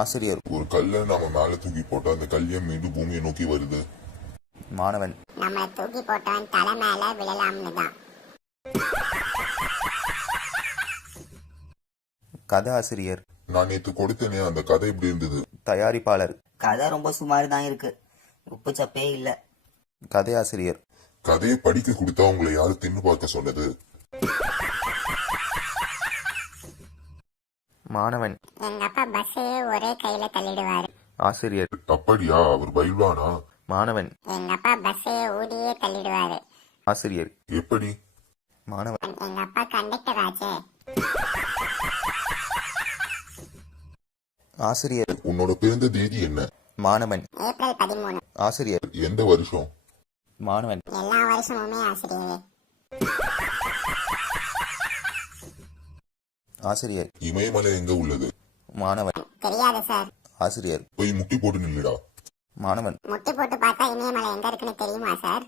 ஆசிரியர். ஒரு கல்லை நாம மேல தூக்கி போட்டா அந்த கல்லியை மீண்டும் பூமியை நோக்கி வருது. மாணவன். நம்ம தூக்கி போட்டவன் தலை மேல விழலாம்னு தான். கதை ஆசிரியர். நான் நேத்து கொடுத்தேனே அந்த கதை எப்படி இருந்தது? தயாரிப்பாளர். கதை ரொம்ப சுமார் தான் இருக்கு, உப்பு சப்பே இல்ல. கதை ஆசிரியர். கதையை படிக்க கொடுத்தா உங்களை யாரு தின்னு பார்க்க சொன்னது? மாணவன். எங்க அப்பா பஸ்ஸையே ஒரே கையில தள்ளிடுவாரு. ஆசிரியர். அப்படியா? அவர் பயில்வானா? மாணவன். எங்க அப்பா பஸ்ஸையே ஊடியே தள்ளிடுவாரு. ஆசிரியர். எப்படி? மாணவன். எங்க அப்பா கண்டக்டர் ஆச்சே. ஆசிரியர். உன்னோட பிறந்த தேதி என்ன? மாணவன். ஏப்ரல் 13. ஆசிரியர். எந்த வருஷம்? மாணவன். எல்லா வருஷமுமே ஆசிரியரே. ஆசிரியர். இமயமலை எங்க உள்ளது? மாணவன். தெரியாது சார். ஆசிரியர். போய் முட்டி போட்டு நில்லுடா. மாணவன். முட்டி போட்டு பார்த்தா இமயமலை எங்க இருக்குன்னு தெரியுமா சார்?